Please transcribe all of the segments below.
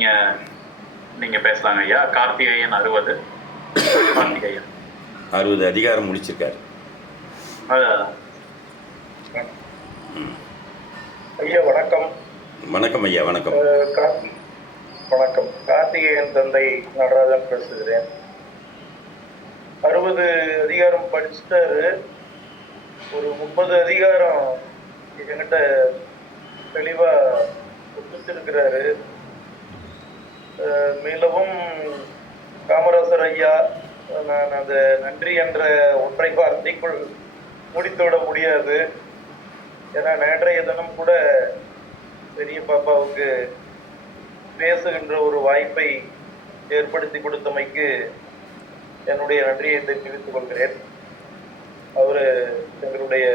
நீங்க நீங்க பேசலாங்க ஐயா. கார்த்திகேயன் 60. கார்த்திகேயன் 60 அதிகாரம் முடிச்சிருக்காரு. அதான். ஐயா வணக்கம். வணக்கம் ஐயா. வணக்கம். வணக்கம். கார்த்திகேயன் தந்தை நடராஜன் பேசுகிறேன். 60 அதிகாரம் படிச்சுட்டாரு. ஒரு 30 அதிகாரம் என்கிட்ட தெளிவா ஒத்துச்சிருக்கிறாரு. மேலவும் காமராசர் ஐயா, நான் அந்த நன்றி என்ற ஒற்றை வார்த்தைக்குள் முடித்துவிட முடியாது. ஏன்னா நேற்றைய தினம் கூட பெரிய பாப்பாவுக்கு பேசுகின்ற ஒரு வாய்ப்பை ஏற்படுத்தி கொடுத்தமைக்கு என்னுடைய நன்றியை தெரிவித்துக் கொள்கிறேன். அவரு எங்களுடைய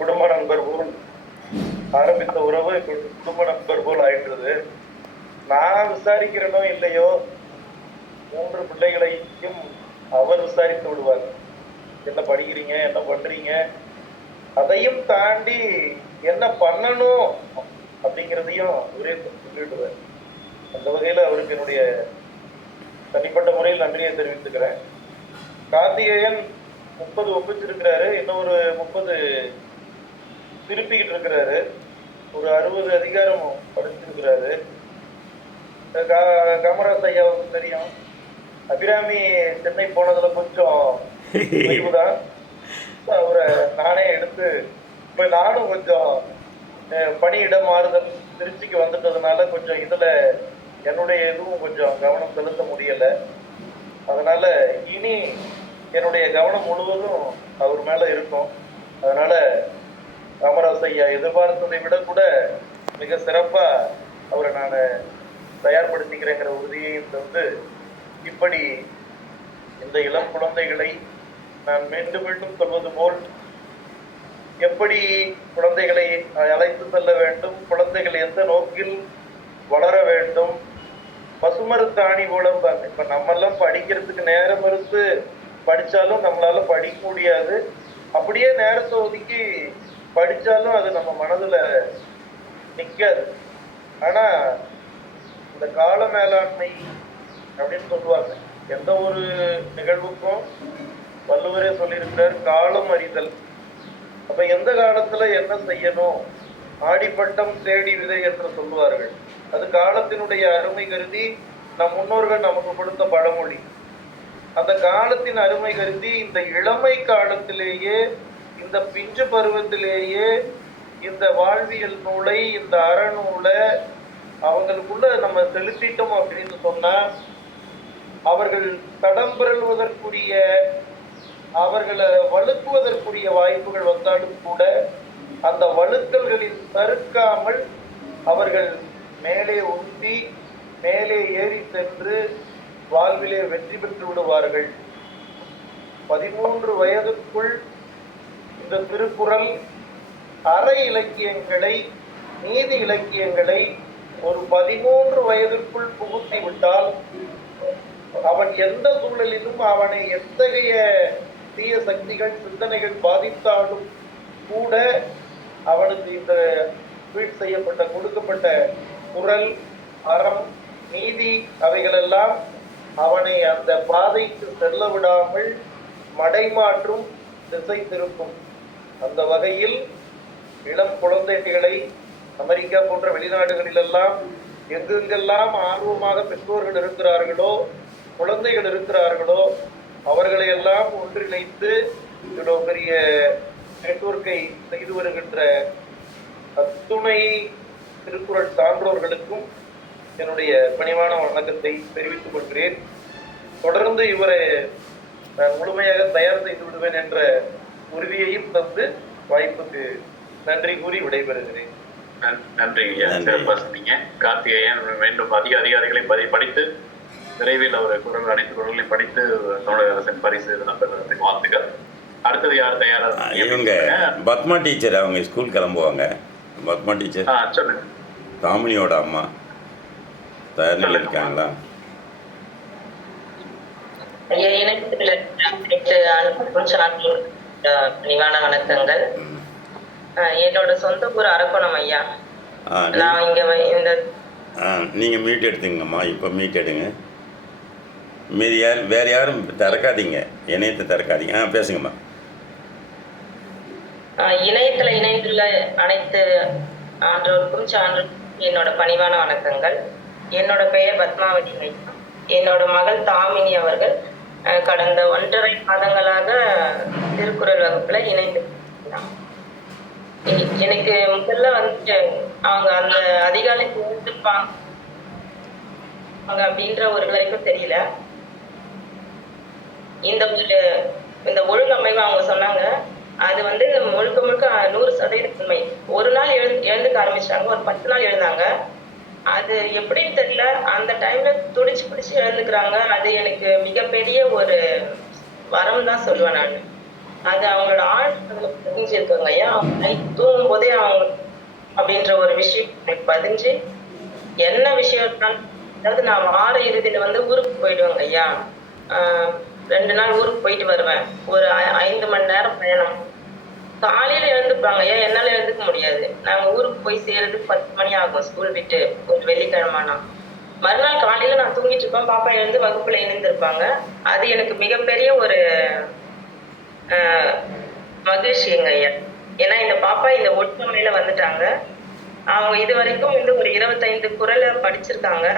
குடும்ப நண்பர் போல் ஆரம்பித்த உறவு குடும்ப நண்பர் போல் ஆயிட்டுறது. நான் விசாரிக்கிறனோ இல்லையோ 3 பிள்ளைகளையும் அவர் விசாரித்து விடுவார். என்ன படிக்கிறீங்க, என்ன பண்றீங்க, அதையும் தாண்டி என்ன பண்ணணும் அப்படிங்கிறதையும் ஒரே சொல்லிவிடுவார். அந்த வகையில அவருக்கு என்னுடைய தனிப்பட்ட முறையில் நன்றியை தெரிவித்துக்கிறேன். கார்த்திகேயன் 30 ஒப்பிச்சிருக்கிறாரு, இன்னொரு 30 திருப்பிக்கிட்டு இருக்கிறாரு. ஒரு 60 அதிகாரம் படிச்சிருக்கிறாரு. காமராஜ் ஐயாவுக்கு தெரியும், அபிராமி சென்னை போனதுல கொஞ்சம் தான் அவரை நானே எடுத்து இப்ப நானும் கொஞ்சம் பணியிட மாறுதல் திருச்சிக்கு வந்துட்டதுனால கொஞ்சம் இதுல என்னுடைய எதுவும் கொஞ்சம் கவனம் செலுத்த முடியல. அதனால இனி என்னுடைய கவனம் முழுவதும் அவர் மேல இருக்கும். அதனால காமராஜ் ஐயா எதிர்பார்த்ததை விட கூட மிக சிறப்பா அவரை நான் தயார்படுத்திக்கிறேங்கிற உறுதியையும் தந்து, இப்படி இந்த இளம் குழந்தைகளை நான் மீண்டும் மீண்டும் சொல்வது போல் எப்படி குழந்தைகளை அழைத்து செல்ல வேண்டும், குழந்தைகள் எந்த நோக்கில் வளர வேண்டும், பசுமரத்தாணி போல. இப்ப நம்மெல்லாம் படிக்கிறதுக்கு நேரம் இருந்து படிச்சாலும் நம்மளால படிக்க முடியாது. அப்படியே நேரத்தை ஒதுக்கி படிச்சாலும் அது நம்ம மனதுல நிக்காது. ஆனா இந்த கால மேலாண்மை அப்படின்னு சொல்லுவாங்க. எந்த ஒரு நிகழ்வுக்கும் வள்ளுவரே சொல்லியிருக்கிறார், காலம் அறிதல். அப்ப எந்த காலத்துல என்ன செய்யணும், ஆடிப்பட்டம் தேடி விதை என்று சொல்லுவார்கள். அது காலத்தினுடைய அருமை கருதி நம் முன்னோர்கள் நமக்கு கொடுத்த பழமொழி. அந்த காலத்தின் அருமை கருதி இந்த இளமை காலத்திலேயே, இந்த பிஞ்சு பருவத்திலேயே இந்த வாழ்வியல் நூலை, இந்த அறநூலை அவங்களுக்குள்ள நம்ம செலுத்திட்டோம் அப்படின்னு சொன்னா, அவர்கள் தடம் பிறழ்வதற்குரிய, அவர்களை வலுக்குவதற்குரிய வாய்ப்புகள் வந்தாலும் கூட அந்த வலுக்கல்களில் தடுக்காமல் அவர்கள் மேலே உந்தி மேலே ஏறி சென்று வாழ்விலே வெற்றி பெற்று விடுவார்கள். 13 வயதுக்குள் இந்த திருக்குறள் அற இலக்கியங்களை, நீதி இலக்கியங்களை ஒரு 13 வயதிற்குள் புகுத்தி விட்டால் அவன் எந்த சூழலிலும், அவனை எத்தகைய தீய சக்திகள் சிந்தனைகள் பாதித்தாலும் கூட அவனுக்கு இந்த ஃபீட் செய்யப்பட்ட கொடுக்கப்பட்ட குறள், அறம், நீதி அவைகளெல்லாம் அவனை அந்த பாதைக்கு செல்ல விடாமல் மடைமாற்றும், திசை திருப்பும். அந்த வகையில் இளம் குழந்தைகளை அமெரிக்கா போன்ற வெளிநாடுகளிலெல்லாம் எங்கெங்கெல்லாம் ஆர்வமாக பெற்றோர்கள் இருக்கிறார்களோ, குழந்தைகள் இருக்கிறார்களோ, அவர்களை எல்லாம் ஒன்றிணைத்து இவ்வளவு பெரிய நெட்வொர்க்கை செய்து வருகின்ற அத்துணை திருக்குறள் சான்றோர்களுக்கும் என்னுடைய பணிவான வணக்கத்தை தெரிவித்துக் கொள்கிறேன். தொடர்ந்து இவரை நான் முழுமையாக தயார் செய்து விடுவேன் என்ற உறுதியையும் தந்து வாய்ப்புக்கு நன்றி கூறி விடைபெறுகிறேன். நன்றி ஐயா, சிறப்பாக சொன்னீங்க. கார்த்திகேயன் மீண்டும் அதிக அதிகாரிகளை படித்து விரைவில் அவர் குரல் அனைத்து குரல்களையும் படித்து தமிழக அரசின் பரிசு பெறுவதற்கு வாழ்த்துக்கள். அடுத்தது யார் தயாராக? இவங்க பத்மா டீச்சர், அவங்க ஸ்கூல் கிளம்புவாங்க. பத்மா டீச்சர் சொல்லுங்க. தாமினியோட அம்மா தயாரில் இருக்காங்களா? பணிவான வணக்கங்கள். என்னோட சொந்த ஊர் அரக்கோணம் ஐயா. நான் இங்க இந்த நீங்கள் மீட் எடுத்துங்கம்மா, இப்போ மீட் எடுங்க. மீதி வேறு யாரும் திறக்காதீங்க, இணையத்தை திறக்காதீங்க. பேசுங்கம்மா. இணையத்தில் இணைந்துள்ள அனைத்து ஆன்றோருக்கும் சான்றோருக்கும் என்னோட பணிவான வணக்கங்கள். என்னோட பெயர் பத்மாவதி ஐயா. என்னோட மகள் தாமினி அவர்கள் கடந்த 1.5 மாதங்களாக திருக்குறள் வகுப்புல இணைந்து எனக்கு முதல்ல வந்துட்டு அவங்க அந்த அதிகாலை எழுந்திருப்பாங்க அப்படின்ற ஒரு வரைக்கும் தெரியல. இந்த ஒழுங்கமைவு அவங்க சொன்னாங்க, அது வந்து முழுக்க முழுக்க 100% உண்மை. ஒரு நாள் எழுந்துக்க ஆரம்பிச்சாங்க, ஒரு 10 நாள் எழுந்தாங்க. அது எப்படின்னு தெரியல, அந்த டைம்ல துடிச்சு பிடிச்சு எழுந்துக்கிறாங்க. அது எனக்கு மிகப்பெரிய ஒரு வரம் தான் சொல்லுவேன் நான். அது அவங்களோட ஆழ்மனதுல பதிஞ்சிருக்காங்க ஐயா. நைட் தூங்கும் போதே அவங்க அப்படின்ற ஒரு விஷயம் எனக்கு பதிஞ்சு, என்ன விஷயம் இருந்தாலும், அதாவது நான் வார இறுதியில வந்து ஊருக்கு போயிடுவேங்க ஐயா. 2 நாள் ஊருக்கு போயிட்டு வருவேன். ஒரு 5 மணி நேரம் பயணம். காலையில எழுந்துப்பாங்க ஐயா, என்னால எழுந்துக்க முடியாது. நாங்க ஊருக்கு போய் சேர்றதுக்கு 10 மணி ஆகும் ஸ்கூல் விட்டு, ஒரு வெள்ளிக்கிழமைனா. மறுநாள் காலையில நான் தூங்கிட்டு இருப்பேன், பாப்பா எழுந்து வகுப்புல இணைந்திருப்பாங்க. அது எனக்கு மிகப்பெரிய ஒரு மகிழ்ச்சிங்க ஐயா. ஏன்னா இந்த பாப்பா இந்த ஒற்றுமையில வந்துட்டாங்க. அவங்க இது வரைக்கும் வந்து ஒரு 25 குறளை படிச்சிருக்காங்க,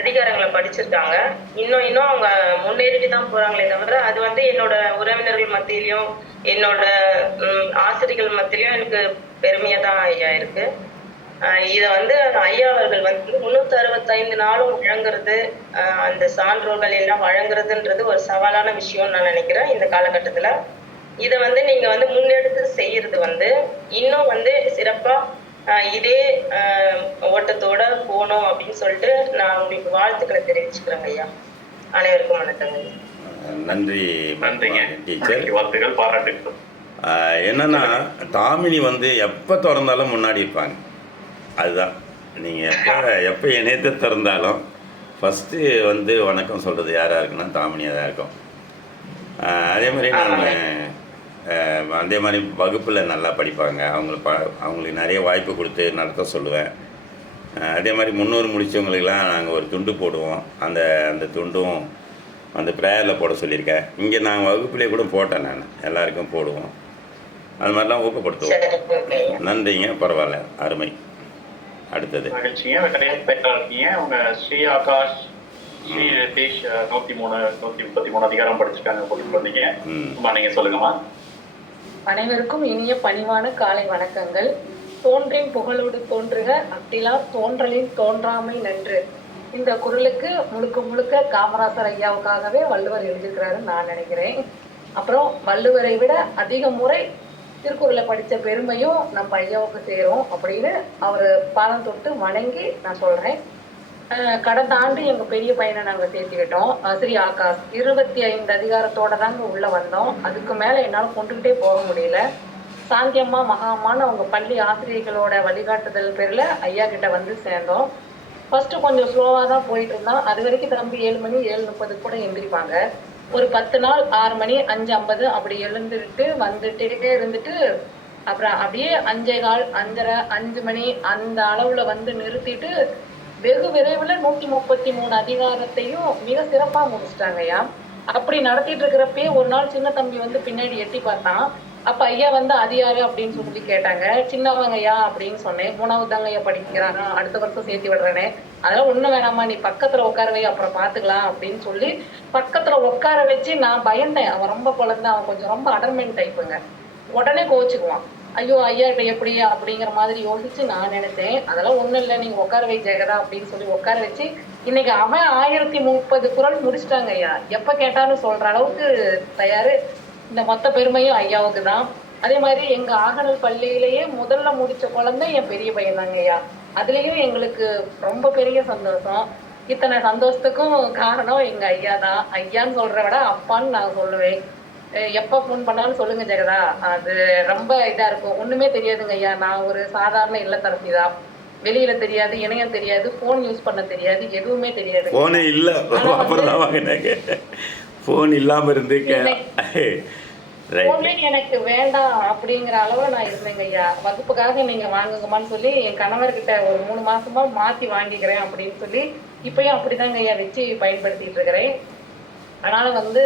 அதிகாரங்களை படிச்சிருக்காங்க. இன்னும் அவங்க முன்னேறிட்டு தான் போறாங்களே தவிர, அது வந்து என்னோட உறவினர்கள் மத்தியிலையும் என்னோட ஆசிரியர்கள் மத்தியிலையும் எனக்கு பெருமையா தான் ஐயா இருக்கு. இதை வந்து ஐயா அவர்கள் வந்து 365 நாளும் வழங்குறது, அந்த சான்றோர்கள் எல்லாம் வழங்குறதுன்றது ஒரு சவாலான விஷயம்னு நான் நினைக்கிறேன் இந்த காலகட்டத்துல. இதை வந்து நீங்க வந்து முன்னெடுத்து செய்யறது வந்து இன்னும் வந்து சிறப்பா இதே ஓட்டத்தோட போகணும் அப்படின்னு சொல்லிட்டு நான் உங்களுக்கு வாழ்த்துக்களை தெரிவிச்சுக்கிறேங்க ஐயா. அனைவருக்கும் வணக்கங்க. நன்றி. நன்றிங்க டீச்சர், வாழ்த்துக்கள், பாராட்டுகள். என்னன்னா தாமினி வந்து எப்போ திறந்தாலும் முன்னாடி இருப்பாங்க. அதுதான் நீங்கள் எப்போ இணையத்தை திறந்தாலும் ஃபஸ்ட்டு வந்து வணக்கம் சொல்கிறது யாராக இருக்குன்னா தாமினியாக தான் இருக்கும். அதே மாதிரி அதே மாதிரி வகுப்பில் நல்லா படிப்பாங்க. அவங்களுக்கு நிறைய வாய்ப்பு கொடுத்து நடத்த சொல்லுவேன். அதே மாதிரி 300 முடித்தவங்களுக்கெல்லாம் நாங்கள் ஒரு துண்டு போடுவோம். அந்த துண்டும் அந்த ப்ரேயரில் போட சொல்லியிருக்கேன். இங்கே நான் வகுப்புலேயே கூட போட்டேன், நான் எல்லாருக்கும் போடுவோம். அது மாதிரிலாம் ஊக்கப்படுத்துவோம். நன்றிங்க, பரவாயில்ல, அருமை. அடுத்தது மகிழ்ச்சிங்க. இருக்கீங்க உங்க ஸ்ரீ ஆகாஷ், ஸ்ரீ ரிதேஷ் 133 அதிகாரம் படிச்சிருக்காங்க போட்டு வந்தீங்க. நீங்க சொல்லுங்கம்மா. அனைவருக்கும் இனிய பணிவான காலை வணக்கங்கள். தோன்றின் புகழோடு தோன்றுக, அட்டிலா தோன்றலின் தோன்றாமை நன்று. இந்த குறளுக்கு முழுக்க முழுக்க காமராசர் ஐயாவுக்காகவே வள்ளுவர் எழுதியிருக்கிறாருன்னு நான் நினைக்கிறேன். அப்புறம் வள்ளுவரை விட அதிக முறை திருக்குறளை படித்த பெருமையும் நம்ம ஐயாவுக்கு சேரும் அப்படின்னு அவர் பாதம் தொட்டு வணங்கி நான் சொல்கிறேன். கடந்த ஆண்டு எங்கள் பெரிய பையனை நாங்கள் சேர்த்துக்கிட்டோம், ஸ்ரீ ஆகாஷ். 25 அதிகாரத்தோடு தாங்க உள்ளே வந்தோம். அதுக்கு மேலே என்னால் கொண்டுக்கிட்டே போக முடியல. சாந்தியம்மா மகாமான்னு அவங்க பள்ளி ஆசிரியர்களோட வழிகாட்டுதல் பேரில் ஐயா கிட்ட வந்து சேர்ந்தோம். ஃபஸ்ட்டு கொஞ்சம் ஸ்லோவாக தான் போயிட்டு இருந்தோம். அது வரைக்கும் தம்பி 7 மணி 7:30 கூட எழுந்திரிப்பாங்க. ஒரு 10 நாள் 6 மணி 5:50 அப்படி எழுந்துட்டு வந்துட்டே இருந்துட்டு அப்புறம் அப்படியே 5:15 5:30 5 மணி அந்த அளவில் வந்து நிறுத்திட்டு வெகு விரைவில் 133 அதிகாரத்தையும் மிக சிறப்பாக முடிச்சிட்டாங்கய்யா. அப்படி நடத்திட்டு இருக்கிறப்பே ஒரு நாள் சின்ன தம்பி வந்து பின்னாடி எட்டி பார்த்தான். அப்போ ஐயா வந்து அது யாரு அப்படின்னு சொல்லி கேட்டாங்க. சின்னவங்க ஐயா அப்படின்னு சொன்னேன். 3வது தாங்க ஐயா படிக்கிறாங்க, அடுத்த வருஷம் சேர்த்து விடுறேனே. அதெல்லாம் ஒன்றும் வேணாமா, நீ பக்கத்தில் உட்கார வை, அப்புறம் பார்த்துக்கலாம் அப்படின்னு சொல்லி பக்கத்தில் உட்கார வச்சு நான் பயந்தேன். அவன் ரொம்ப குழந்தை, அவன் கொஞ்சம் ரொம்ப அடர்மெண்ட் டைப்புங்க. உடனே கோச்சுக்குவான். ஐயோ ஐயா கிட்ட எப்படி அப்படிங்கிற மாதிரி யோசிச்சு நான் நினைச்சேன். அதெல்லாம் ஒன்றும் இல்லை, நீங்கள் உட்கார வை ஜெகதா அப்படின்னு சொல்லி உட்கார வச்சு இன்னைக்கு அவன் 1030 குறள் முடிச்சிட்டாங்க ஐயா. எப்போ கேட்டாலும் சொல்கிற அளவுக்கு தயார். இந்த மொத்த பெருமையும் ஐயாவுக்கு தான். அதே மாதிரி எங்கள் ஆகநல் பள்ளியிலேயே முதல்ல முடித்த குழந்தை என் பெரிய பையன் தாங்க ஐயா. அதுலேயும் எங்களுக்கு ரொம்ப பெரிய சந்தோஷம். இத்தனை சந்தோஷத்துக்கும் காரணம் எங்கள் ஐயா தான். ஐயான்னு சொல்கிறத விட அப்பான்னு நான் சொல்லுவேன். எப்போ ஃபோன் பண்ணாலும் சொல்லுங்கள் ஜெகதா, அது ரொம்ப இதாக இருக்கும். ஒன்றுமே தெரியாதுங்க ஐயா, நான் ஒரு சாதாரண இல்லத்தரசி தான். வெளியில் தெரியாது, இணையம் தெரியாது, ஃபோன் யூஸ் பண்ண தெரியாது, எதுவுமே தெரியாது. ஃபோனே இல்லை, அப்புறம் தான் வாங்கினாங்க. ஃபோன் இல்லாமல் இருந்து ரைட். ஆன்லைன் எனக்கு வேண்டாம் அப்படிங்கிற அளவுல நான் இருந்தேங்க ஐயா. வகுப்புக்காக நீங்க வாங்குங்கம்மான்னு சொல்லி என் கணவர்கிட்ட ஒரு 3 மாசமா மாத்தி வாங்கிக்கிறேன் அப்படின்னு சொல்லி இப்பயும் அப்படிதாங்க ஐயா வச்சு பயன்படுத்திட்டு இருக்கிறேன். அதனால வந்து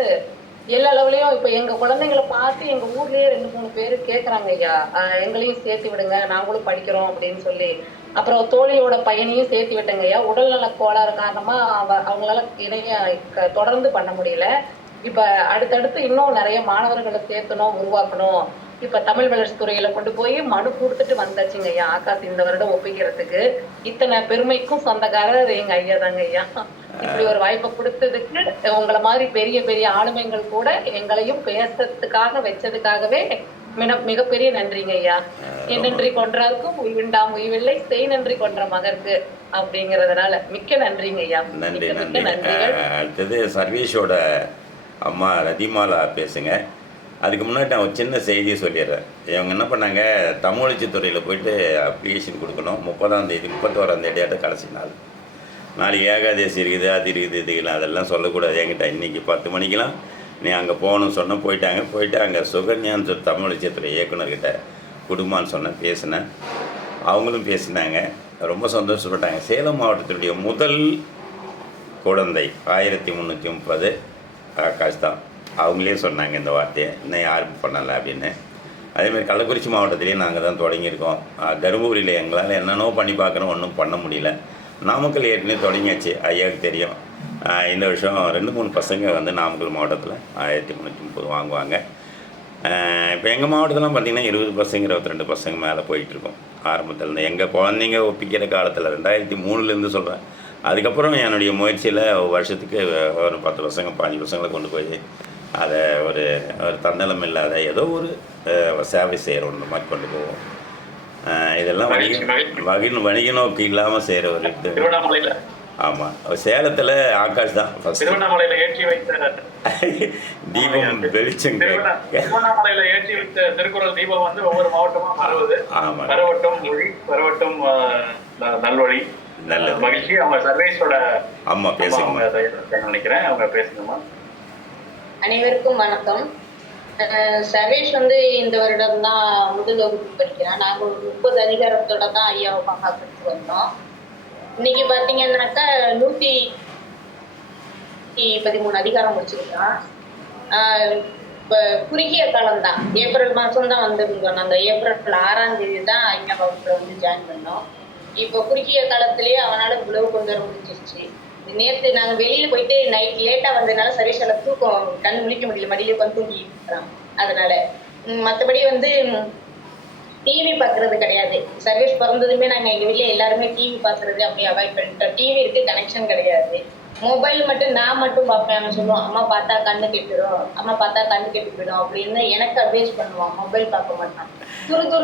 எல்லா லெவலையும் இப்ப எங்க குழந்தைங்களை பார்த்து எங்க ஊர்லயே 2-3 பேர் கேக்குறாங்க ஐயா, எங்களையும் சேர்த்து விடுங்க, நாங்களும் படிக்கிறோம் அப்படின்னு சொல்லி. அப்புறம் தோழியோட பையனையும் சேர்த்து விட்டேங்க ஐயா. உடல்நல கோளாறு காரணமா அவங்களால இணைய தொடர்ந்து பண்ண முடியல. இப்ப அடுத்தடுத்து இன்னும் நிறைய மாணவர்களை சேர்த்தணும், உருவாக்கணும். இப்ப தமிழ் வளர்ச்சி துறையில கொண்டு போய் மனு கொடுத்துட்டு வந்தாச்சுங்க ஐயா. ஆகாஷ் இந்த வருடம் ஒப்பிக்கிறதுக்கு. இத்தனை பெருமைக்கும் சொந்தக்காரர் எங்க ஐயா தாங்க ஐயா. இப்படி ஒரு வாய்ப்பை கொடுத்ததுக்கு உங்களை மாதிரி பெரிய பெரிய ஆளுமைகள் கூட எங்களையும் பேசுறதுக்காக வச்சதுக்காகவே மிகப்பெரிய நன்றிங்க ஐயா. என் நன்றி கொன்றாருக்கும் உய்விண்டாம் உய்வில்லை, செய் நன்றி கொன்ற மகருக்கு அப்படிங்கறதுனால மிக்க நன்றிங்க ஐயா. நன்றி மிக்க நன்றி. நன்றிகள். அடுத்தது சர்வேஷோட அம்மா ரதிமாலா பேசுங்க. அதுக்கு முன்னாடி நான் ஒரு சின்ன செய்தியை சொல்லிடுறேன். இவங்க என்ன பண்ணாங்க, தமிழ் துறையில் போயிட்டு அப்ளிகேஷன் கொடுக்கணும். 30ஆம் தேதி 31ஆம் தேதியாட்ட கடைசி நாள். நாளைக்கு ஏகாதசி இருக்குது, அது இருக்குது, இதுக்கெல்லாம் அதெல்லாம் சொல்லக்கூடாது என்கிட்ட. இன்றைக்கி 10 மணிக்கெலாம் நீ அங்கே போகணும்னு சொன்னால் போயிட்டு அங்கே சுகன்யான்னு சொல்லி தமிழ் துறை இயக்குனர்கிட்ட குடும்பம்னு சொன்னேன், பேசினேன். அவங்களும் பேசினாங்க, ரொம்ப சந்தோஷப்பட்டாங்க. சேலம் மாவட்டத்தினுடைய முதல் குழந்தை 1330 ஆகாஷ் தான். அவங்களே சொன்னாங்க இந்த வார்த்தையை, இன்னும் யாரும் பண்ணலை அப்படின்னு. அதேமாதிரி கள்ளக்குறிச்சி மாவட்டத்திலேயே நாங்கள் தான் தொடங்கியிருக்கோம். தருமபுரியில் எங்களால் என்னென்னோ பண்ணி பார்க்குறோம், ஒன்றும் பண்ண முடியல. நாமக்கல் ஏற்கனவே தொடங்கியாச்சு, ஐயாவுக்கு தெரியும். இந்த வருஷம் 2-3 பசங்க வந்து நாமக்கல் மாவட்டத்தில் 1330 வாங்குவாங்க. இப்போ எங்கள் மாவட்டத்திலாம் பார்த்திங்கன்னா 20 பசங்க 22 பசங்க மேலே போயிட்டுருக்கோம். ஆரம்பத்தில் எங்கள் குழந்தைங்க ஒப்பிக்கிற காலத்தில் 2003லேருந்து சொல்கிறேன். அதுக்கப்புறம் என்னுடைய முயற்சியில் வருஷத்துக்கு ஒரு 10 பசங்க 15 பசங்களை கொண்டு போய் அதை ஒரு தன்னலம் இல்லாத ஏதோ ஒரு சேவை செய்கிறோம், இந்த மாதிரி கொண்டு போவோம். இதெல்லாம் வணிக நோக்கு இல்லாமல் செய்கிற ஒரு இது. திருவண்ணாமலையில் ஆமாம், சேலத்தில் ஆகாஷ் தான் ஃபர்ஸ்ட். திருவண்ணாமலையில் ஏற்றி வைத்த தீபம் வெளிச்சம். திருவண்ணாமலையில் ஏற்றி வைத்த திருக்குறள் தீபம் வந்து ஒவ்வொரு மாவட்டமாக மாறுவது. ஆமாம், வரவட்டும் மொழி, வரவட்டும் நல்வழி. நல்லது. மகிழ்ச்சி. அவங்க சர்வேஸோட அம்மா பேசுங்க நினைக்கிறேன், அவங்க பேசுங்கம்மா. அனைவருக்கும் வணக்கம். சர்வேஷ் வந்து இந்த வருடம் தான் முதல் வகுப்பு படிக்கிறான். நாங்கள் ஒரு 30 அதிகாரத்தோட தான் ஐயாவை பார்க்கறதுக்கு வந்தோம். இன்னைக்கு பார்த்தீங்கன்னாக்கா 113 அதிகாரம் முடிச்சிருக்கான். இப்போ குறுகிய காலம் தான், ஏப்ரல் மாதம் தான் வந்திருந்தோம். அந்த ஏப்ரல் 6ஆம் தேதி தான் ஐயா வகுப்பில் வந்து ஜாயின் பண்ணோம். இப்போ குறுகிய காலத்திலேயே அவனால் இவ்வளவு கொண்டு வர முடிஞ்சிருச்சு. நேற்று நாங்கள் வெளியில் போயிட்டு நைட் லேட்டாக வந்ததுனால சர்வீஸால தூக்கம் கண் முழிக்க முடியல, மடியிலே உட்காந்து தூங்கி இருக்கிறான். அதனால மற்றபடி வந்து டிவி பார்க்கறது கிடையாது. சர்வீஸ் பிறந்ததுமே நாங்கள் எங்கள் வீட்டில் எல்லாருமே டிவி பார்க்கறது அப்படியே அவாய்ட் பண்ணிட்டோம். டிவி இருக்கு, கனெக்ஷன் கிடையாது. மொபைல் மட்டும் நான் மட்டும் பார்ப்பேன். அவன் சொல்லுவான், அம்மா பார்த்தா கண்ணு கெட்டுடும், அம்மா பார்த்தா கண்ணு கெட்டு போயிடும் அப்படின்னு எனக்கு அட்வைஸ் பண்ணுவான். மொபைல் பார்க்க மாட்டான்.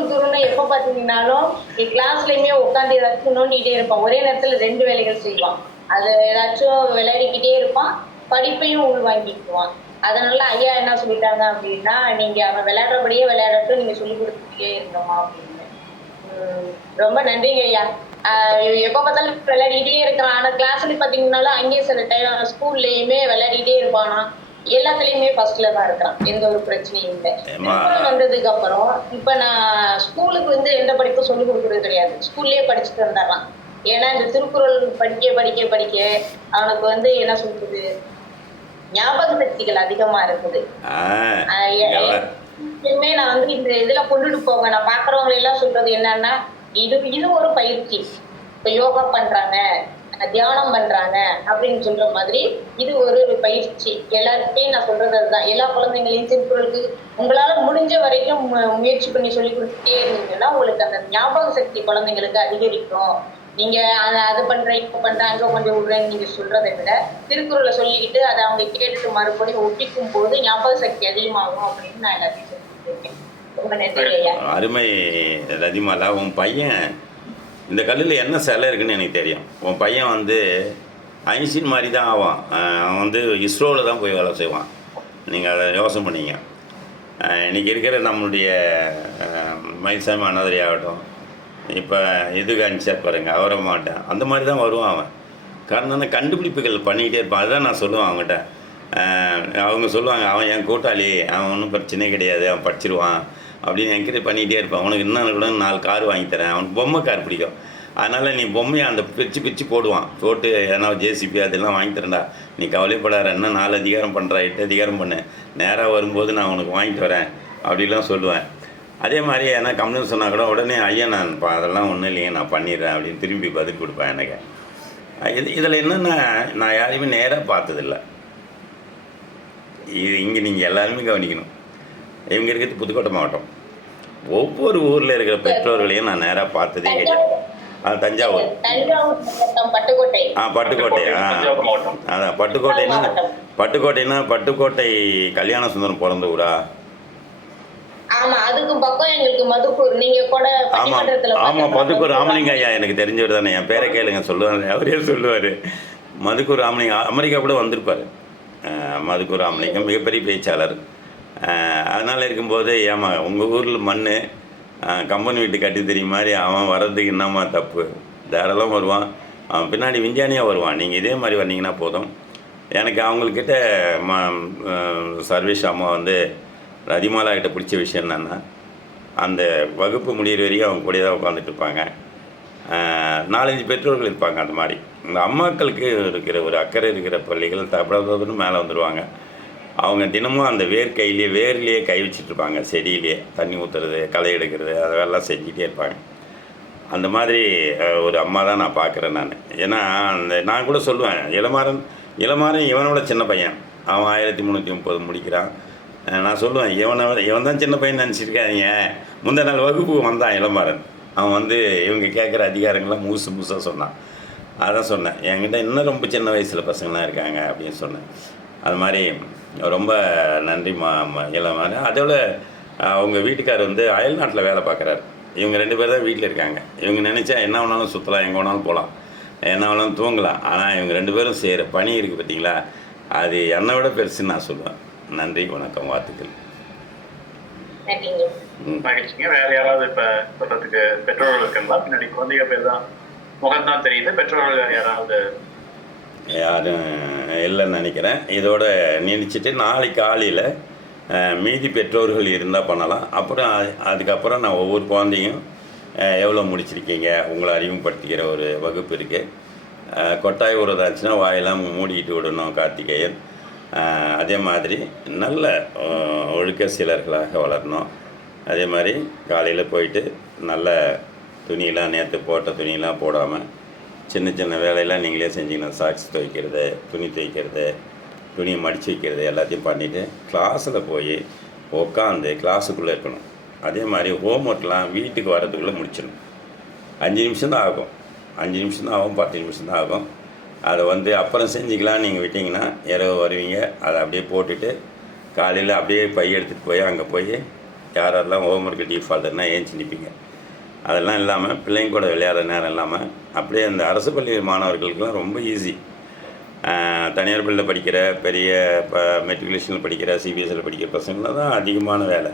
துருன்னு எப்போ பார்த்தீங்கன்னாலும் கிளாஸ்லையுமே உட்காந்து ஏதாச்சும் நோண்டிகிட்டே இருப்பான். ஒரே நேரத்தில் 2 வேலைகள் செய்வான். அது ஏதாச்சும் விளையாடிக்கிட்டே இருப்பான், படிப்பையும் உள்வாங்கிக்குவான். அதனால ஐயா என்ன சொல்லிட்டாங்க அப்படின்னா, நீங்க அவன் விளையாடுறபடியே விளையாடட்டும், நீங்க சொல்லி கொடுத்துட்டே இருந்தோமா அப்படின்னு. ரொம்ப நன்றிங்க ஐயா. எப்போ பார்த்தாலும் விளையாடிக்கிட்டே இருக்கிறான். ஆனால் கிளாஸ்ல பார்த்தீங்கன்னாலும் அங்கேயும் சில டைம் ஸ்கூல்லையுமே விளையாடிட்டே இருப்பானா. எல்லாத்துலேயுமே ஃபர்ஸ்ட்ல தான் இருக்கிறான், எந்த ஒரு பிரச்சனையும் இல்லை. வந்ததுக்கு அப்புறம் இப்போ நான் ஸ்கூலுக்கு வந்து எந்த படிப்பும் சொல்லி கொடுக்குறது கிடையாது, ஸ்கூல்லேயே படிச்சுட்டு வந்துடுறான். ஏன்னா இந்த திருக்குறள் படிக்க அவனுக்கு வந்து என்ன சொல்றது, ஞாபக சக்திகள் அதிகமா இருக்குது. நான் வந்து இந்த இதுல கொண்டுட்டு போவேன். நான் பாக்குறவங்களை எல்லாம் சொல்றது என்னன்னா, இது ஒரு பயிற்சி. இப்ப யோகா பண்றாங்க, தியானம் பண்றாங்க அப்படின்னு சொல்ற மாதிரி இது ஒரு பயிற்சி. எல்லாருக்கிட்டையும் நான் சொல்றது அதுதான். எல்லா குழந்தைங்களையும் திருக்குறளுக்கு உங்களால முடிஞ்ச வரைக்கும் முயற்சி பண்ணி சொல்லி கொடுத்துட்டே இருந்தீங்கன்னா உங்களுக்கு அந்த ஞாபக சக்தி குழந்தைங்களுக்கு அதிகரிக்கும். நீங்க அது பண்றேன், இப்ப பண்றேன், அங்க கொஞ்சம் விடுறேன்னு நீங்க சொல்றதை விட திருக்குறளை சொல்லிக்கிட்டு அதை அவங்க கேட்டுட்டு மறுபடியும் ஒப்பிக்கும் போது ஞாபக சக்தி அதிகமாகும் அப்படின்னு நான் எல்லாத்தையும் சொல்லிட்டு இருக்கேன். ரொம்ப நன்றி ஐயா. அருமை ரதிமாலா. உன் பையன் இந்த கல்லில் என்ன சிலை இருக்குன்னு எனக்கு தெரியும். உன் பையன் வந்து ஐன்ஸ்டீன் மாதிரி தான் ஆவான். அவன் வந்து இஸ்ரோவில் தான் போய் வேலை செய்வான். நீங்கள் அதை யோசனை பண்ணீங்க. இன்றைக்கி இருக்கிற நம்மளுடைய மயில்சாமி அண்ணாதிரி ஆகட்டும், இப்போ இதுக்கு அனுப்பிச்சா பாருங்க, அவரை மாட்டேன் அந்த மாதிரி தான் வருவான் அவன். காரணம் அந்த கண்டுபிடிப்புகள் பண்ணிக்கிட்டே இருப்பான். அதுதான் நான் சொல்லுவேன் அவங்ககிட்ட, அவங்க சொல்லுவாங்க, அவன் என் கூட்டாளி, அவன் ஒன்றும் பிரச்சனையே கிடையாது, அவன் படிச்சிருவான் அப்படின்னு என்கரேஜ் பண்ணிகிட்டே இருப்பான். உனக்கு இன்னும் கூட 4 கார் வாங்கி தரேன், அவனுக்கு பொம்மை கார் பிடிக்கும், அதனால் நீ பொம்மையை அந்த பிரித்து போடுவான், போட்டு ஏன்னா ஜேசிபி அதெல்லாம் வாங்கி தரேன்டா, நீ கவலைப்படாத, இன்னும் 4 அதிகாரம் பண்ணுறா, 8 அதிகாரம் பண்ணு, நேராக வரும்போது நான் உனக்கு வாங்கிட்டு வரேன் அப்படிலாம் சொல்லுவேன். அதே மாதிரி ஏன்னா கம்ப்ளைண்ட் சொன்னால் கூட உடனே ஐயா நான் அதெல்லாம் ஒன்றும் இல்லைங்க நான் பண்ணிடுறேன் அப்படின்னு திரும்பி பதில் கொடுப்பேன் எனக்கு. இதில் என்னென்னா நான் யாரையுமே நேராக பார்த்ததில்லை. இங்கே நீங்கள் எல்லாருமே கவனிக்கணும். இவங்க இருக்கிறது புதுக்கோட்டை மாவட்டம். ஒவ்வொரு ஊரில் இருக்கிற பெற்றோர்களையும் நான் நேராக பார்த்ததே கிடையாது. அது தஞ்சாவூர். பட்டுக்கோட்டை. பட்டுக்கோட்டை. அதான் பட்டுக்கோட்டைன்னா பட்டுக்கோட்டை கல்யாண சுந்தரம் பிறந்த ஊரா? ஆமா, அதுக்கு பக்கம் எங்களுக்கு மதுக்கூர். நீங்க கூட மதுக்கூர் ராமலிங்க ஐயா எனக்கு தெரிஞ்சவர் தானே, என் பேரை கேளுங்க சொல்லுவார், அவரே சொல்லுவார். மதுக்கூர் ராமலிங்க அமெரிக்கா கூட வந்திருப்பார். மதுக்கூர் ராமலிங்கம் மிகப்பெரிய பேச்சாளர். அதனால் இருக்கும்போது ஏமா உங்கள் ஊரில் மண் கம்பெனி வீட்டு கட்டி தெரியும் மாதிரி அவன் வர்றதுக்கு என்னம்மா தப்பு, தாராளம் வருவான், அவன் பின்னாடி விஞ்ஞானியாக வருவான், நீங்கள் இதே மாதிரி வந்தீங்கன்னா போதும். எனக்கு அவங்கக்கிட்ட சர்வேஷ் அம்மா வந்து ரதிமாலா கிட்ட பிடிச்ச விஷயம் என்னென்னா அந்த வகுப்பு முடிகிற வரைக்கும் அவங்க கூட தான் உட்காந்துட்டு இருப்பாங்க. 4-5 பெற்றோர்கள் இருப்பாங்க. அந்த மாதிரி இந்த அம்மாக்களுக்கு இருக்கிற ஒரு அக்கறை இருக்கிற பள்ளிகள் தப்பன்னு மேலே வந்துடுவாங்க. அவங்க தினமும் அந்த வேர்லேயே கை வச்சிட்ருப்பாங்க, செடியிலேயே தண்ணி ஊற்றுறது, களை எடுக்கிறது, அதெல்லாம் செஞ்சுட்டே இருப்பாங்க. அந்த மாதிரி ஒரு அம்மா தான் நான் பார்க்குறேன் நான். ஏன்னா நான் கூட சொல்லுவேன், இளமாறன் இவனோட சின்ன பையன், அவன் 1330 முடிக்கிறான். நான் சொல்லுவேன், இவன் தான் சின்ன பையன் நினச்சிருக்காங்க. முந்தின நாள் வகுப்பு வந்தான் இளமாறன், அவன் வந்து இவங்க கேட்குற அதிகாரங்கள்லாம் முழுசாக சொன்னான். அதான் சொன்னேன், என்கிட்ட இன்னும் ரொம்ப சின்ன வயசில் பசங்களாம் இருக்காங்க அப்படின்னு சொன்னேன். அது மாதிரி ரொம்ப நன்றி இளமாறன். அதோட அவங்க வீட்டுக்கார் வந்து அயல்நாட்டில் வேலை பார்க்குறாரு. இவங்க 2 பேர் தான் வீட்டில் இருக்காங்க. இவங்க நினச்சா என்ன வேணாலும் சுற்றலாம், எங்கே வேணாலும் போகலாம், என்ன வேணாலும் தூங்கலாம். ஆனால் இவங்க 2 பேரும் செய்கிற பணி இருக்குது பார்த்தீங்களா, அது என்னை விட பெருசுன்னு நான் சொல்லுவேன். நன்றி, வணக்கம், வாழ்த்துக்கள். மகிழ்ச்சிங்க. வேற யாராவது இப்போ சொல்கிறதுக்கு பெற்றோர்கள் இருக்குங்களா? பின்னாடி குழந்தைங்க பேர் தான் முகம்தான் தெரியுது, பெற்றோர்கள் யாராவது? யாரும் இல்லைன்னு நினைக்கிறேன். இதோட நினைச்சிட்டு நாளைக்கு காலையில் மீதி பெற்றோர்கள் இருந்தால் பண்ணலாம். அப்புறம் அதுக்கப்புறம் நான் ஒவ்வொரு குழந்தையும் எவ்வளோ முடிச்சிருக்கீங்க உங்களை அறிமுகப்படுத்திக்கிற ஒரு வகுப்பு இருக்குது. கொட்டாய் உரதாச்சுன்னா வாயெல்லாம் மூடிக்கிட்டு விடணும் கார்த்திகேயன். அதே மாதிரி நல்ல ஒழுக்க சீலர்களாக வளரணும். அதே மாதிரி காலையில் போயிட்டு நல்ல துணியெலாம் நேற்று போட்ட துணியெலாம் போடாமல் சின்ன சின்ன வேலையெல்லாம் நீங்களே செஞ்சிங்கன்னா, சாக்ஸ் துவைக்கிறது, துணி துவைக்கிறது, துணியை மடித்து வைக்கிறது எல்லாத்தையும் பண்ணிவிட்டு கிளாஸில் போய் உட்காந்து கிளாஸுக்குள்ளே இருக்கணும். அதே மாதிரி ஹோம் ஒர்க்லாம் வீட்டுக்கு வர்றதுக்குள்ளே முடிச்சிடணும். 5 நிமிஷம் தான் ஆகும், 5 நிமிஷம் தான் ஆகும், 10 நிமிஷம் தான் ஆகும். அதை வந்து அப்புறம் செஞ்சுக்கலாம் நீங்கள் விட்டிங்கன்னா இரவு வருவீங்க. அதை அப்படியே போட்டுட்டு காலையில் அப்படியே பை எடுத்துகிட்டு போய் அங்கே போய் யாரெல்லாம் ஹோம் ஒர்க்கு டிஃபால்ட்னா ஏஞ்சி நிற்பீங்க. அதெல்லாம் இல்லாமல் பிள்ளைங்க கூட விளையாடுற நேரம் இல்லாமல் அப்படியே அந்த அரசு பள்ளி மாணவர்களுக்கெல்லாம் ரொம்ப ஈஸி. தனியார் பள்ளியில் படிக்கிற பெரிய மெட்ரிகுலேஷனில் படிக்கிற சிபிஎஸ்சியில் படிக்கிற பசங்களாம் தான் அதிகமான வேலை.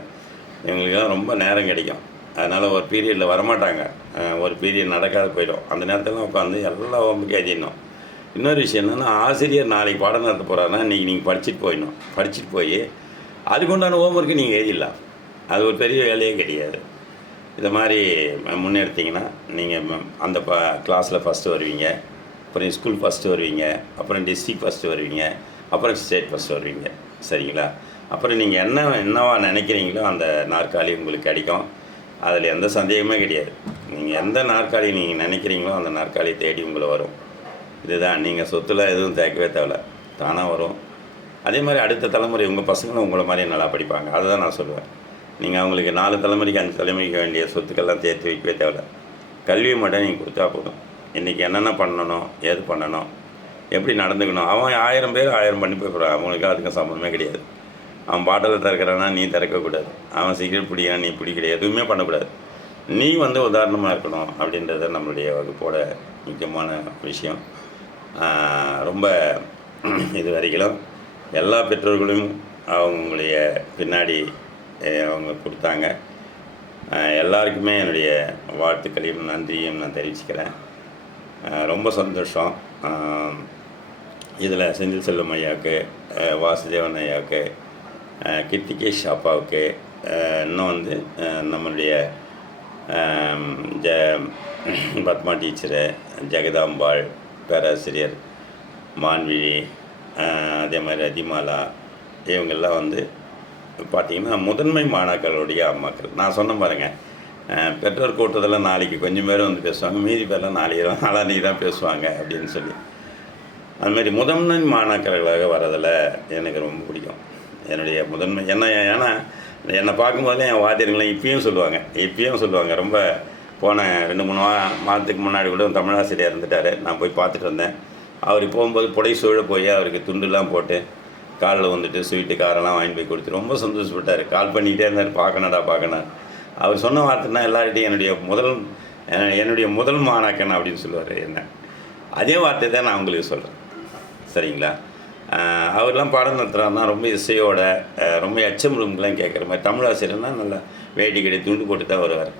எங்களுக்கெல்லாம் ரொம்ப நேரம் கிடைக்கும். அதனால் ஒரு பீரியடில் வரமாட்டாங்க, ஒரு பீரியட் நடக்காத போயிடும். அந்த நேரத்தில் உட்காந்து எல்லா ஹோம்ஒர்க்கும் எழுதிடணும். இன்னொரு விஷயம் என்னென்னா, ஆசிரியர் நாளைக்கு பாடம் நடத்த போகிறாருன்னா இன்றைக்கி நீங்கள் படிச்சுட்டு போய் அதுக்குண்டான ஹோம்ஒர்க்கு நீங்கள் எழுதிடலாம். அது ஒரு பெரிய வேலையே கிடையாது. இதை மாதிரி முன்னெடுத்திங்கன்னா நீங்கள் அந்த கிளாஸில் ஃபஸ்ட்டு வருவீங்க, அப்புறம் ஸ்கூல் ஃபஸ்ட்டு வருவீங்க, அப்புறம் டிஸ்ட்ரிக்ட் ஃபஸ்ட்டு வருவீங்க, அப்புறம் ஸ்டேட் ஃபஸ்ட்டு வருவீங்க. சரிங்களா? அப்புறம் நீங்கள் என்னவா நினைக்கிறீங்களோ அந்த நாற்காலி உங்களுக்கு கிடைக்கும். அதில் எந்த சந்தேகமே கிடையாது. நீங்கள் எந்த நாற்காலி நீங்கள் நினைக்கிறீங்களோ அந்த நாற்காலி தேடி உங்களை வரும். இதுதான், நீங்கள் சொத்தில் எதுவும் தேக்கவே தேவையில்ல, தானாக வரும். அதே மாதிரி அடுத்த தலைமுறை உங்கள் பசங்களும் உங்களை மாதிரி நல்லா படிப்பாங்க. அதுதான் நான் சொல்லுவேன். நீங்கள் அவங்களுக்கு 4 தலைமுறைக்கு 5 தலைமுறைக்கு வேண்டிய சொத்துக்கள்லாம் சேர்த்து வைக்கவே தேவையில்ல. கல்வியை மட்டும் நீங்கள் கொடுத்தா போதும். இன்றைக்கி என்னென்ன பண்ணணும், ஏது பண்ணணும், எப்படி நடந்துக்கணும். அவன் 1000 பேர் 1000 பண்ணி போய்டுறான். அவங்களுக்கு அதுக்கும் சம்மந்தமே கிடையாது. அவன் பாட்டில் திறக்கிறான்னா நீ திறக்கக்கூடாது, அவன் சிகரெட் பிடிக்கிறான் நீ பிடிக்கிறது, எதுவுமே பண்ணக்கூடாது. நீ வந்து உதாரணமாக இருக்கணும் அப்படின்றது நம்மளுடைய வகுப்போட முக்கியமான விஷயம். ரொம்ப இது வரைக்கும் எல்லா பெற்றோர்களும் அவங்களுடைய பின்னாடி அவங்க கொடுத்தாங்க. எல்லாருக்குமே என்னுடைய வாழ்த்துக்களையும் நன்றியும் நான் தெரிவிச்சுக்கிறேன். ரொம்ப சந்தோஷம். இதில் செந்தில் செல்வம் ஐயாவுக்கு, வாசுதேவன் ஐயாவுக்கு, கிருத்திகேஷ் அப்பாவுக்கு, இன்னும் வந்து நம்மளுடைய ஜ பத்மா டீச்சரு, ஜெகதாம்பாள், பேராசிரியர் மான்விழி, அதே மாதிரி அதிமாலா, இவங்கெல்லாம் வந்து பார்த்திங்கன்னா முதன்மை மாணாக்கருடைய அம்மாக்கள். நான் சொன்ன பாருங்கள், பெற்றோர் கூட்டத்தில் நாளைக்கு கொஞ்சம் பேர் வந்து பேசுவாங்க, மீதி பேர்லாம் நாளான்னைக்கு தான் பேசுவாங்க அப்படின்னு சொல்லி. அதுமாதிரி முதன்மை மாணாக்கர்களாக வரதில் எனக்கு ரொம்ப பிடிக்கும். என்னுடைய முதன்மை ஏன்னா என்னை பார்க்கும்போதே என் வாத்தியர்கள்லாம் இப்பயும் சொல்லுவாங்க. ரொம்ப போன 2-3 மாதத்துக்கு முன்னாடி கூட தமிழாசிரியர் இருந்துட்டார். நான் போய் பார்த்துட்டு வந்தேன். அவர் போகும்போது புடை சூழ போய் அவருக்கு துண்டுலாம் போட்டு காலில் வந்துட்டு ஸ்வீட்டு காரெல்லாம் வாங்கி போய் கொடுத்து ரொம்ப சந்தோஷப்பட்டார். கால் பண்ணிக்கிட்டே இருந்தார், பார்க்கணும். அவர் சொன்ன வார்த்தைன்னா எல்லார்கிட்டையும் என்னுடைய முதல் மாணாக்கன் அப்படின்னு சொல்லுவார். என்ன அதே வார்த்தை தான் நான் உங்களுக்கு சொல்கிறேன், சரிங்களா? அவர்லாம் பாடம் நடத்துகிறாருன்னா ரொம்ப இசையோட, ரொம்ப எச்சம் ரூம்க்கெலாம் கேட்குற மாதிரி. தமிழாசிரியர்னால் நல்லா வேட்டி கட்டி துண்டு போட்டு தான் வருவார்.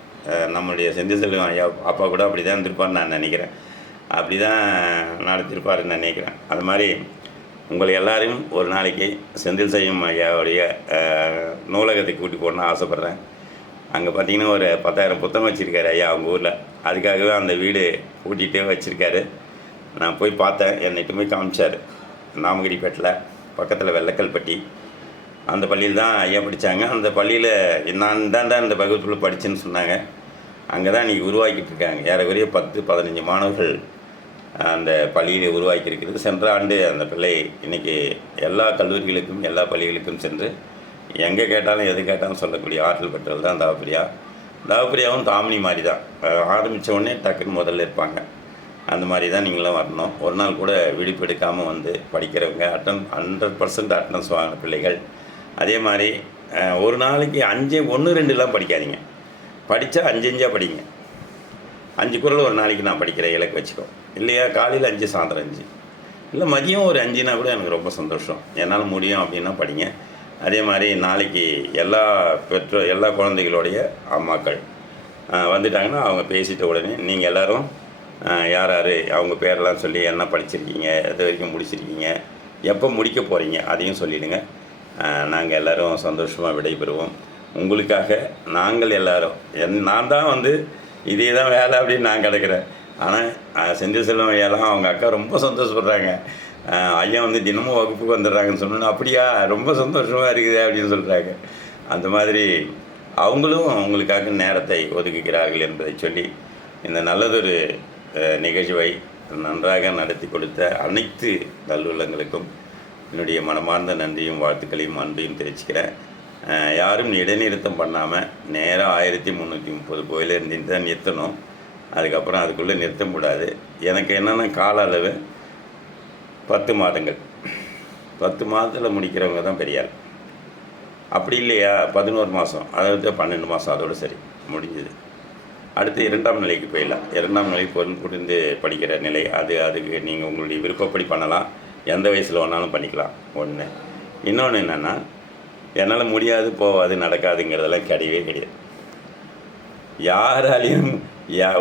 நம்மளுடைய செந்தில் செல்வம் ஐயா அப்பா கூட அப்படி தான் இருந்திருப்பார்னு நான் நினைக்கிறேன். அப்படி தான் நடத்திருப்பாருன்னு நினைக்கிறேன். அது மாதிரி உங்களை எல்லாரையும் ஒரு நாளைக்கு செந்தில் செல்வம் ஐயாவுடைய நூலகத்துக்கு கூட்டி போடணும்னு ஆசைப்பட்றேன். அங்கே பார்த்திங்கன்னா ஒரு 10,000 புத்தகம் வச்சுருக்காரு ஐயா அவங்க ஊரில். அதுக்காகவே அந்த வீடு கூட்டிகிட்டே வச்சுருக்காரு. நான் போய் பார்த்தேன், என்னைட்டு போய் காமிச்சார். நாமகிரிப்பேட்டில் பக்கத்தில் வெள்ளக்கல்பட்டி, அந்த பள்ளியில் தான் ஐயா படித்தாங்க. அந்த பள்ளியில் நான் தான் இந்த வகுப்பில் படித்தேன்னு சொன்னாங்க. அங்கே தான் இன்றைக்கி உருவாக்கிட்டு இருக்காங்க. ஏறக்குறைய 10-15 மாணவர்கள் அந்த பள்ளியில் உருவாக்கியிருக்கிறது. சென்ற ஆண்டு அந்த பிள்ளை இன்றைக்கி எல்லா கல்லூரிகளுக்கும் எல்லா பள்ளிகளுக்கும் சென்று எங்கே கேட்டாலும் எது கேட்டாலும் சொல்லக்கூடிய ஆற்றல் பெற்றவர்கள் தான் தாவப்பிரியாவும் தாமினி மாதிரி தான். ஆரம்பித்த உடனே டக்குன்னு முதல்ல இருப்பாங்க. அந்த மாதிரி தான் நீங்களும் வரணும். ஒரு நாள் கூட விடுப்பு எடுக்காமல் வந்து படிக்கிறவங்க 100% அட்டனன்ஸ் வாங்கின பிள்ளைகள். அதே மாதிரி ஒரு நாளைக்கு 1-2 படிக்காதீங்க. படித்தா 5 படிங்க. 5 குறள் ஒரு நாளைக்கு நான் படிக்கிறேன் இலக்கு வச்சுக்கோ. இல்லையா, காலையில் 5, சாயந்தரம் 5, இல்லை மதியம் ஒரு 5னா கூட எனக்கு ரொம்ப சந்தோஷம். என்னால் முடியும் அப்படின்னா படிங்க. அதே மாதிரி நாளைக்கு எல்லா குழந்தைகளுடைய அம்மாக்கள் வந்துட்டாங்கன்னா அவங்க பேசிட்ட உடனே நீங்கள் எல்லோரும் யார் அவங்க பேரெல்லாம் சொல்லி என்ன படிச்சிருக்கீங்க, எது வரைக்கும் முடிச்சிருக்கீங்க, எப்போ முடிக்க போகிறீங்க அதையும் சொல்லிவிடுங்க. நாங்கள் எல்லோரும் சந்தோஷமாக விடைபெறுவோம். உங்களுக்காக நாங்கள் எல்லோரும் நான் தான் வந்து இதே தான் வேலை அப்படின்னு நான் கிடக்கிறேன். ஆனால் செந்தில் செல்வம் ஐயாலாம் அவங்க அக்கா ரொம்ப சந்தோஷப்படுறாங்க. ஐயா வந்து தினமும் வகுப்புக்கு வந்துடுறாங்கன்னு சொன்னோன்னா அப்படியா ரொம்ப சந்தோஷமாக இருக்குது அப்படின்னு சொல்கிறாங்க. அந்த மாதிரி அவங்களும் அவங்களுக்காக நேரத்தை ஒதுக்குகிறார்கள் என்பதை சொல்லி இந்த நல்லதொரு நிகழ்வை நன்றாக நடத்தி கொடுத்த அனைத்து நல்லுள்ளங்களுக்கும் என்னுடைய மனமார்ந்த நன்றியும் வாழ்த்துக்களையும் அன்பையும் தெரிவிச்சுக்கிறேன். யாரும் இடைநிறுத்தம் பண்ணாமல் நேராக 1330 கோயிலில் இருந்துட்டு தான் நிறுத்தணும். அதுக்கப்புறம் அதுக்குள்ளே நிறுத்த கூடாது. எனக்கு என்னென்னா கால அளவு 10 மாதங்கள். 10 மாதத்தில் முடிக்கிறவங்க தான் பெரியாள். அப்படி இல்லையா 11 மாதம், அதாவது 12 மாதம், அதோடு சரி முடிஞ்சுது. அடுத்து 2ஆம் நிலைக்கு போயிடலாம். 2ஆம் நிலை புரிந்து படிக்கிற நிலை. அதுக்கு நீங்கள் உங்களுடைய விருப்பப்படி பண்ணலாம். எந்த வயசில் வேணாலும் பண்ணிக்கலாம். ஒன்று. இன்னொன்று என்னென்னா, என்னால் முடியாது, போகாது, நடக்காதுங்கிறதெல்லாம் கிடையாது. யாராலையும்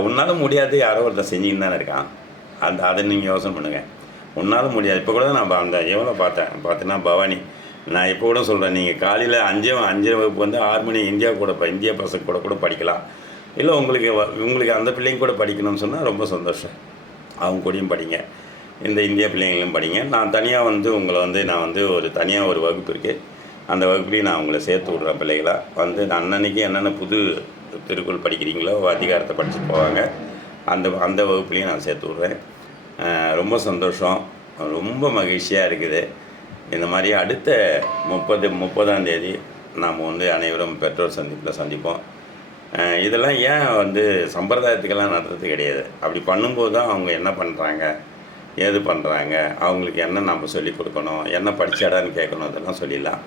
உன்னால் முடியாது யாரோ ஒருத்தர் செஞ்சுக்கின்னு தானே இருக்கான். அதை நீங்கள் யோசனை பண்ணுங்கள். உன்னால் முடியாது. இப்போ கூட நான் அந்த எவ்வளோ பார்த்தேன்னா பவானி, நான் இப்போ கூட சொல்கிறேன், நீங்கள் காலையில் 5 வகுப்பு வந்து 6 மணி இந்தியா பசங்க கூட படிக்கலாம். இல்லை உங்களுக்கு அந்த பிள்ளைங்க கூட படிக்கணும்னு சொன்னால் ரொம்ப சந்தோஷம். அவங்க கூடயும் படிங்க. இந்த இந்தியா பிள்ளைங்களும் படிங்க. நான் தனியாக வந்து உங்களை வந்து நான் வந்து தனியாக ஒரு வகுப்பு இருக்குது. அந்த வகுப்புலேயும் நான் உங்களை சேர்த்து விட்றேன். பிள்ளைகளாக வந்து அன்னன்னைக்கு என்னென்ன புது திருக்குறள் படிக்கிறீங்களோ அதிகாரத்தை படிச்சுட்டு போவாங்க. அந்த வகுப்புலேயும் நான் சேர்த்து விட்றேன். ரொம்ப சந்தோஷம், ரொம்ப மகிழ்ச்சியாக இருக்குது. இந்த மாதிரி அடுத்த 30ஆம் தேதி நாம் வந்து அனைவரும் பெற்றோர் சந்திப்போம். இதெல்லாம் ஏன் வந்து சம்பிரதாயத்துக்கெல்லாம் நடத்துறது கிடையாது. அப்படி பண்ணும்போது தான் அவங்க என்ன பண்ணுறாங்க, ஏது பண்ணுறாங்க, அவங்களுக்கு என்ன நம்ம சொல்லிக் கொடுக்கணும், என்ன படித்தாடான்னு கேட்கணும், அதெல்லாம் சொல்லிடலாம்.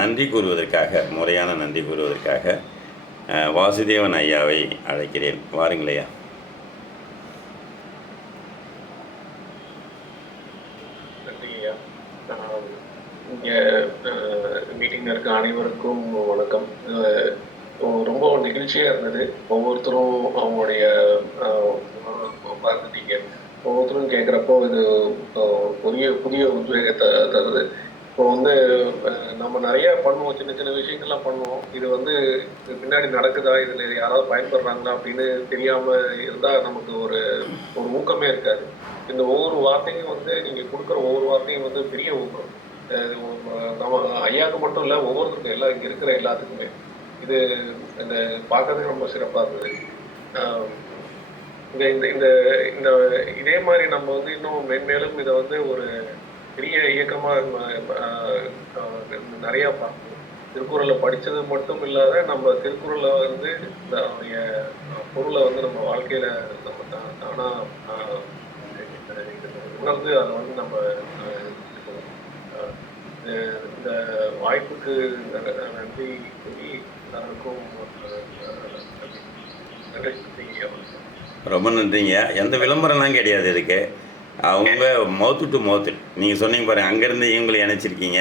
நன்றி கூறுவதற்காக, முறையான நன்றி கூறுவதற்காக வாசுதேவன் ஐயாவை அழைக்கிறேன். வாருங்களையா. இங்கே மீட்டிங்கில் இருக்க அனைவருக்கும் வணக்கம். ரொம்ப நிகழ்ச்சியாக இருந்தது. ஒவ்வொருத்தரும் அவங்களுடைய பார்த்துட்டீங்க. ஒவ்வொருத்தரும் கேட்குறப்போ இது புதிய புதிய உத்வேகத்தை தருது. இப்போ வந்து நம்ம நிறைய பண்ணுவோம், சின்ன சின்ன விஷயங்கள்லாம் பண்ணுவோம். இது வந்து இது பின்னாடி நடக்குதா, இதில் யாராவது பயன்படுறாங்களா அப்படின்னு தெரியாமல் இருந்தால் நமக்கு ஒரு ஒரு ஊக்கமே இருக்காது. இந்த ஒவ்வொரு வார்த்தையும் வந்து நீங்கள் கொடுக்குற ஒவ்வொரு வார்த்தையும் வந்து பெரிய ஊக்கம். நம்ம ஐயாவுக்கு மட்டும் இல்லை, ஒவ்வொருத்தருக்கும் எல்லாம் இங்கே இருக்கிற எல்லாத்துக்குமே இது இந்த பார்க்கறதுக்கு ரொம்ப சிறப்பாக இருந்தது. இந்த இந்த இந்த இந்த இதே மாதிரி நம்ம வந்து இன்னும் மென்மேலும் இதை வந்து ஒரு பெரிய இயக்கமாக நிறையா பார்க்கணும். திருக்குறளை படித்தது மட்டும் இல்லாத நம்ம திருக்குறளை வந்து இந்த பொருளை வந்து நம்ம வாழ்க்கையில் நம்ம தானாக உணர்ந்து அதை வந்து நம்ம இந்த வாய்ப்புக்கு நன்றி சொல்லி எல்லாருக்கும் நன்றி. ரொம்ப நன்றிங்க. எந்த விளம்பரம்லாம் கிடையாது இதுக்கு. அவங்க மவுத்து டு மவுத்து. நீங்கள் சொன்னீங்க பாருங்கள், அங்கேருந்து இவங்களை இணைச்சிருக்கீங்க,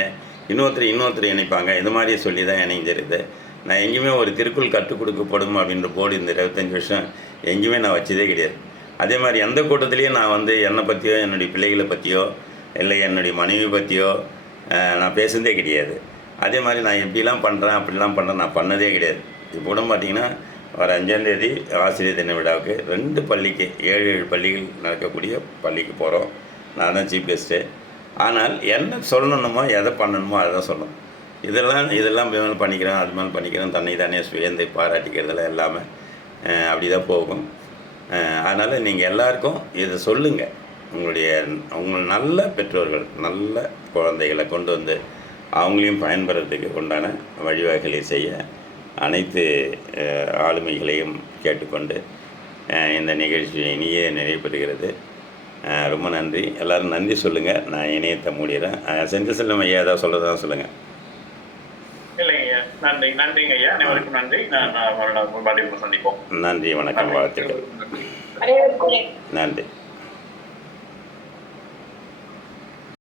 இன்னொருத்தர் இணைப்பாங்க. இது மாதிரியே சொல்லி தான் இணைஞ்சிருது. நான் எங்கேயுமே ஒரு திருக்குறள் கற்றுக் கொடுக்கப்படும் அப்படின்ற போர்டு இந்த 25 வருஷம் எங்கேயுமே நான் வச்சதே கிடையாது. அதே மாதிரி எந்த கூட்டத்துலேயும் நான் வந்து என்னை பற்றியோ என்னுடைய பிள்ளைகளை பற்றியோ இல்லை என்னுடைய மனைவி பற்றியோ நான் பேசுனதே கிடையாது. அதே மாதிரி நான் எப்படிலாம் பண்ணுறேன் அப்படிலாம் பண்ணுறேன் நான் பண்ணதே கிடையாது. இப்போ கூட பார்த்திங்கன்னா வர 5ஆம் தேதி ஆசிரியர் தின விழாவுக்கு 2 பள்ளிக்கு 7 பள்ளிகள் நடக்கக்கூடிய பள்ளிக்கு போகிறோம். நான் தான் சீஃப் கெஸ்ட்டு. ஆனால் என்ன சொல்லணுமோ எதை பண்ணணுமோ அதை தான் சொல்லணும். இதெல்லாம் மேலே பண்ணிக்கிறேன், அது மேலே பண்ணிக்கிறேன், தன்னை தானே சுயந்தை பாராட்டிக்கிறதுல எல்லாமே அப்படி தான் போகும். அதனால் நீங்கள் எல்லாருக்கும் இதை சொல்லுங்கள். உங்கள் நல்ல பெற்றோர்கள், நல்ல குழந்தைகளை கொண்டு வந்து அவங்களையும் பயன்படுறதுக்கு உண்டான வழிவகைகளை செய்ய அனைத்து ஆளுமைகளையும் கேட்டுக்கொண்டு இந்த நிகழ்ச்சி இனியே நிறைவு பெறுகிறது. ரொம்ப நன்றி. எல்லோரும் நன்றி சொல்லுங்கள். நான் இணையத்தை மூடிடுறேன். செஞ்ச செல்லும் ஐயா ஏதாவது சொல்கிறதா சொல்லுங்கள். இல்லைங்க, நன்றிங்க ஐயா. அனைவருக்கும் நன்றி. நான் சந்திப்போம். நன்றி, வணக்கம், வாழ்த்துக்கள். நன்றி.